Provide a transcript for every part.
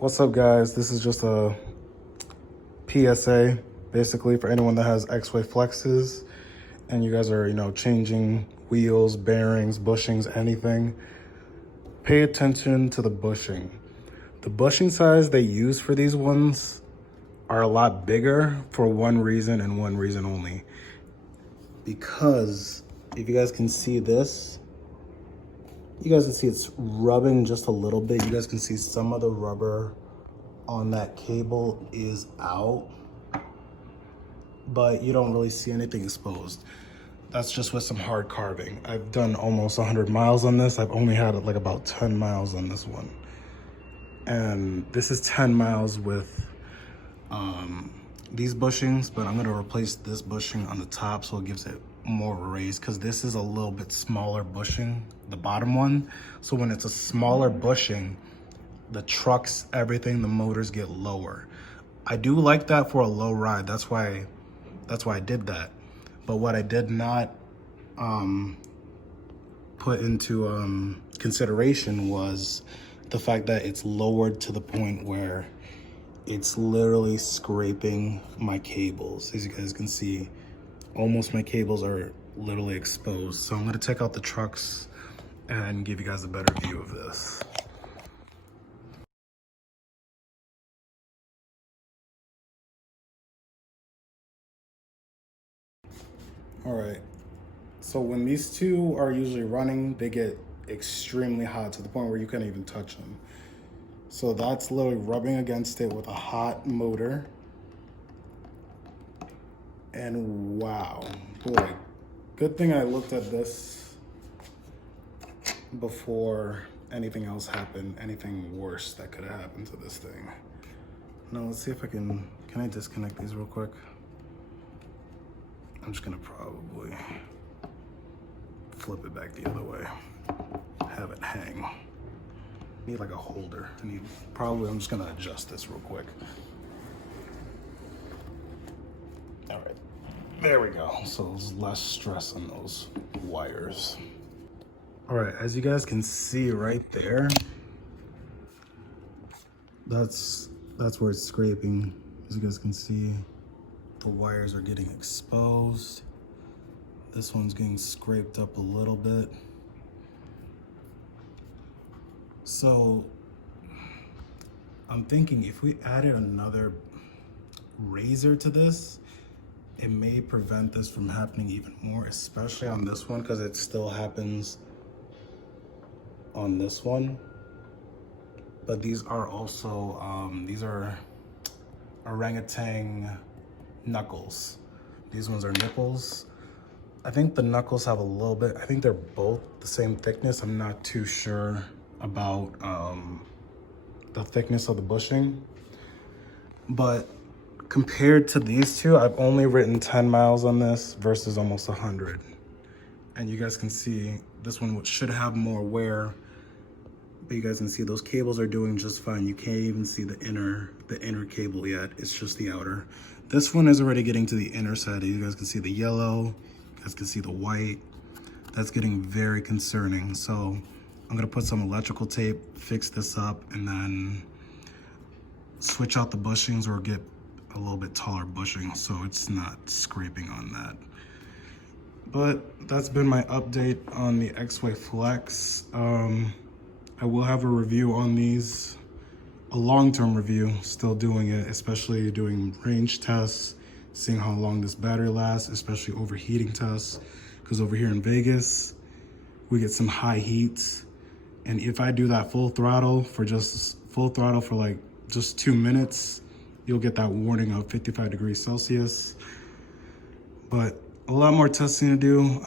What's up, guys? This is just a PSA, basically, for anyone that has Exway flexes and you guys are, changing wheels, bearings, bushings, anything. Pay attention to the bushing. The bushing size they use for these ones are a lot bigger for one reason and one reason only. Because if you guys can see this, you guys can see it's rubbing just a little bit. You guys can see some of the rubber on that cable is out, but you don't really see anything exposed. That's just with some hard carving. I've done almost 100 miles on this. I've only had like about 10 miles on this one. And this is 10 miles with these bushings, but I'm gonna replace this bushing on the top so it gives it more of a raise, because this is a little bit smaller bushing, the bottom one. So when it's a smaller bushing, the trucks, everything, the motors get lower. I do like that for a low ride. That's why I did that. But what I did not put into consideration was the fact that it's lowered to the point where it's literally scraping my cables. As you guys can see, almost my cables are literally exposed. So I'm gonna take out the trucks and give you guys a better view of this. All right, so when these two are usually running, they get extremely hot to the point where you can't even touch them. So that's literally rubbing against it with a hot motor. And wow, boy, good thing I looked at this before anything else happened, anything worse that could have happened to this thing. Now let's see if can I disconnect these real quick? I'm just gonna probably flip it back the other way, have it hang. Need like a holder. I'm just gonna adjust this real quick. All right, there we go. So there's less stress on those wires. All right, as you guys can see right there, that's where it's scraping. As you guys can see, the wires are getting exposed. This one's getting scraped up a little bit. So I'm thinking if we added another razor to this, it may prevent this from happening even more, especially on this one, because it still happens on this one. But these are also, these are orangutan knuckles. These ones are nipples. I think the knuckles have a little bit, I think they're both the same thickness. I'm not too sure about the thickness of the bushing. But compared to these two, I've only written 10 miles on this versus almost 100. And you guys can see this one should have more wear, but you guys can see those cables are doing just fine. You can't even see the inner cable yet. It's just the outer. This one is already getting to the inner side. You guys can see the yellow, you guys can see the white. That's getting very concerning. So I'm gonna put some electrical tape, fix this up, and then switch out the bushings or get a little bit taller bushing so it's not scraping on that. But that's been my update on the Exway Flex. I will have a review on these, a long-term review, still doing it, especially doing range tests, seeing how long this battery lasts, especially overheating tests, because over here in Vegas, we get some high heats. And if I do that full throttle for like just 2 minutes, you'll get that warning of 55 degrees Celsius. But a lot more testing to do.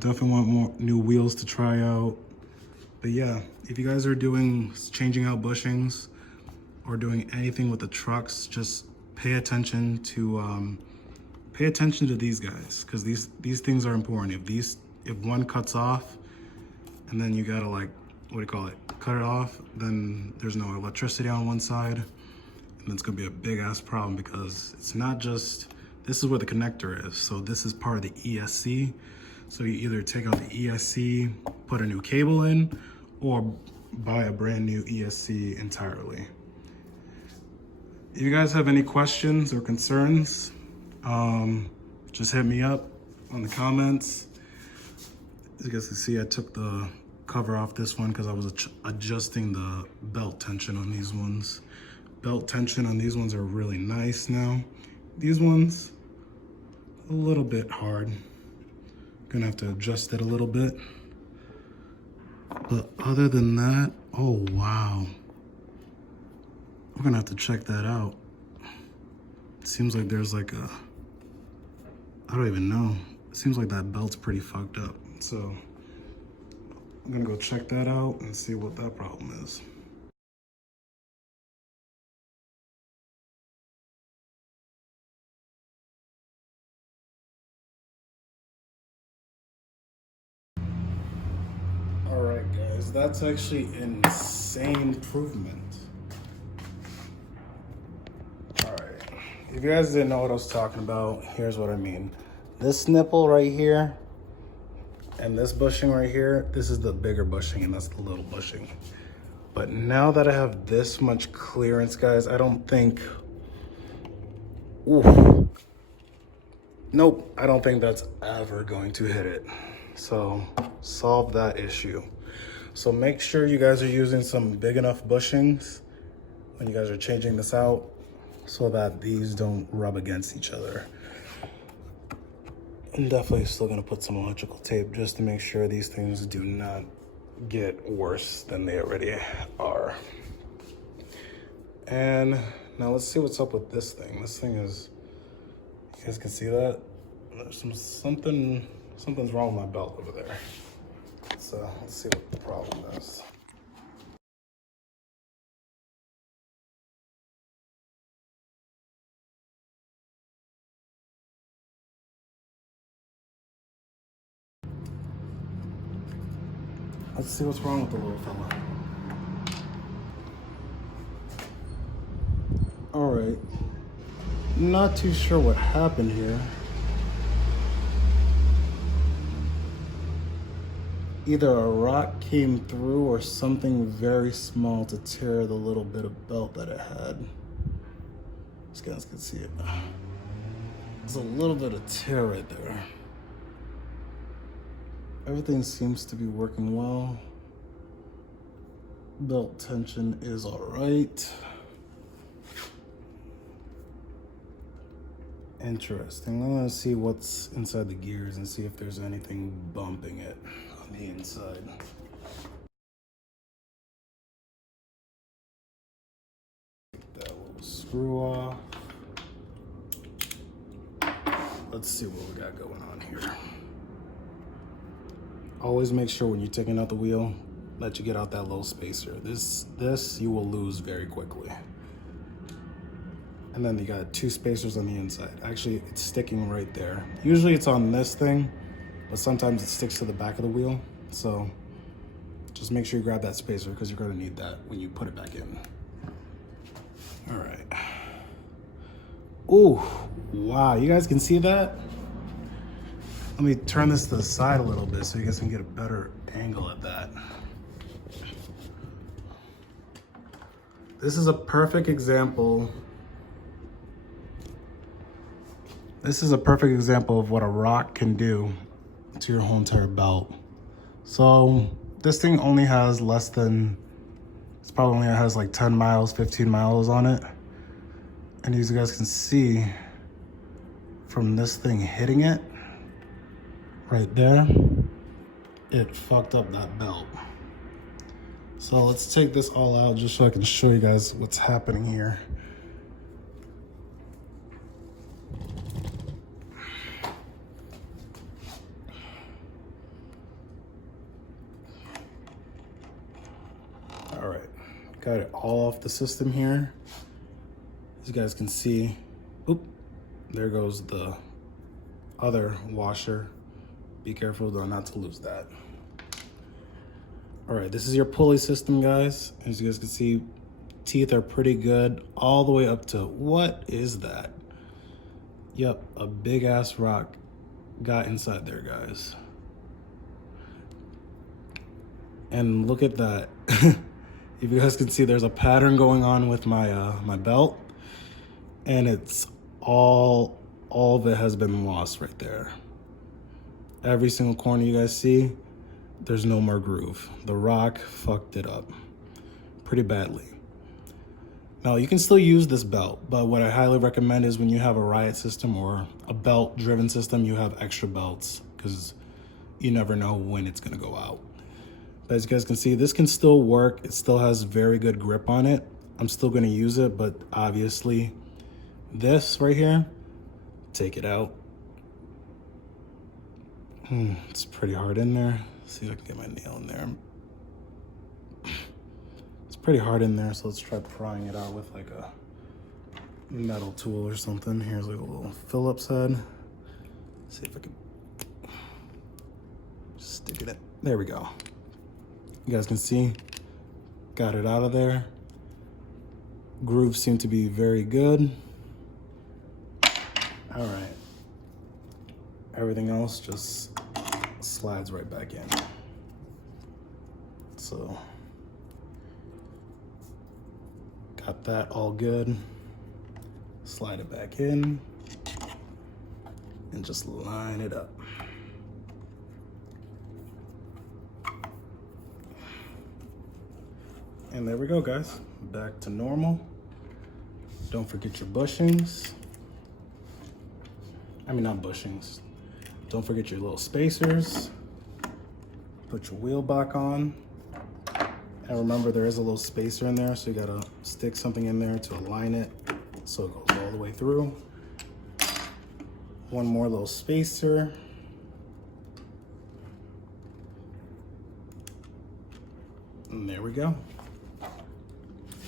Definitely want more new wheels to try out. But yeah, if you guys are changing out bushings or doing anything with the trucks, just pay attention to these guys, because these things are important. If one cuts off and then you gotta cut it off, then there's no electricity on one side, and it's gonna be a big ass problem, because it's not just, this is where the connector is. So this is part of the ESC. So you either take out the ESC, put a new cable in, or buy a brand new ESC entirely. If you guys have any questions or concerns, just hit me up on the comments. As you guys can see, I took the cover off this one because I was adjusting the belt tension on these ones. Belt tension on these ones are really nice now. These ones, a little bit hard. Gonna have to adjust it a little bit. But other than that, oh wow. We're gonna have to check that out. It seems like there's like a, I don't even know. It seems like that belt's pretty fucked up. So I'm gonna go check that out and see what that problem is. All right, guys, that's actually insane improvement. All right, if you guys didn't know what I was talking about, here's what I mean. This nipple right here and this bushing right here, this is the bigger bushing and that's the little bushing. But now that I have this much clearance, guys, I don't think, ooh, nope, I don't think that's ever going to hit it. So solve that issue. So make sure you guys are using some big enough bushings when you guys are changing this out so that these don't rub against each other. I'm definitely still gonna put some electrical tape just to make sure these things do not get worse than they already are. And now let's see what's up with this thing. This thing is, you guys can see that? There's something's wrong with my belt over there. So let's see what the problem is. Let's see what's wrong with the little fella. All right, not too sure what happened here. Either a rock came through or something very small to tear the little bit of belt that it had. You guys can see it. There's a little bit of tear right there. Everything seems to be working well. Belt tension is all right. Interesting. I want to see what's inside the gears and see if there's anything bumping it on the inside. Take that little screw off. Let's see what we got going on here. Always make sure when you're taking out the wheel that you get out that little spacer. This you will lose very quickly. And then you got 2 spacers on the inside. Actually, it's sticking right there. Usually it's on this thing, but sometimes it sticks to the back of the wheel. So just make sure you grab that spacer because you're gonna need that when you put it back in. All right. Ooh, wow, you guys can see that? Let me turn this to the side a little bit so you guys can get a better angle at that. This is a perfect example. This is a perfect example of what a rock can do to your whole entire belt. So this thing only has less than, it's probably only has like 10 miles, 15 miles on it. And as you guys can see from this thing hitting it, right there, it fucked up that belt. So let's take this all out just so I can show you guys what's happening here. All right, got it all off the system here. As you guys can see, oop, there goes the other washer. Be careful though not to lose that. All right, this is your pulley system, guys. As you guys can see, teeth are pretty good all the way up to, what is that? Yep, a big ass rock got inside there, guys. And look at that. If you guys can see, there's a pattern going on with my my belt. and it's all of it has been lost right there. Every single corner you guys see, there's no more groove. The rock fucked it up pretty badly. Now you can still use this belt, but what I highly recommend is when you have a riot system or a belt driven system, you have extra belts because you never know when it's gonna go out. But as you guys can see, this can still work. It still has very good grip on it. I'm still gonna use it, but obviously this right here, take it out. It's pretty hard in there. Let's see if I can get my nail in there. It's pretty hard in there, so let's try prying it out with like a metal tool or something. Here's like a little Phillips head. Let's see if I can stick it in. There we go. You guys can see, got it out of there. Grooves seem to be very good. All right. Everything else just slides right back in. So, got that all good. Slide it back in and just line it up. And there we go, guys. Back to normal. Don't forget your bushings. I mean, not bushings. Don't forget your little spacers. Put your wheel back on. And remember, there is a little spacer in there, so you gotta stick something in there to align it so it goes all the way through. One more little spacer. And there we go.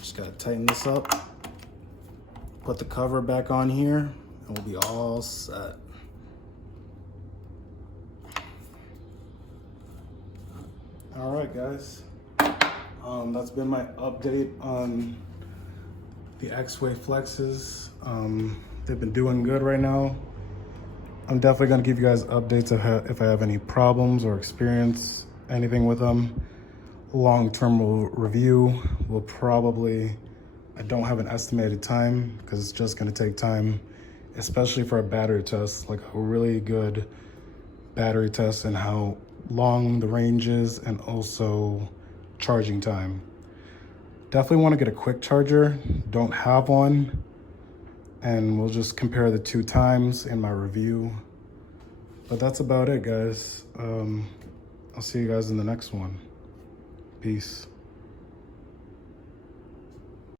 Just gotta tighten this up. Put the cover back on here, and we'll be all set. All right, guys. That's been my update on the Exway flexes. They've been doing good right now. I'm definitely gonna give you guys updates if I have any problems or experience anything with them. Long-term review will probably, I don't have an estimated time because it's just gonna take time, especially for a battery test, like a really good battery test and how long the range is and also charging time. Definitely want to get a quick charger, don't have one, and we'll just compare the 2 times in my review. But that's about it, guys. I'll see you guys in the next one. Peace.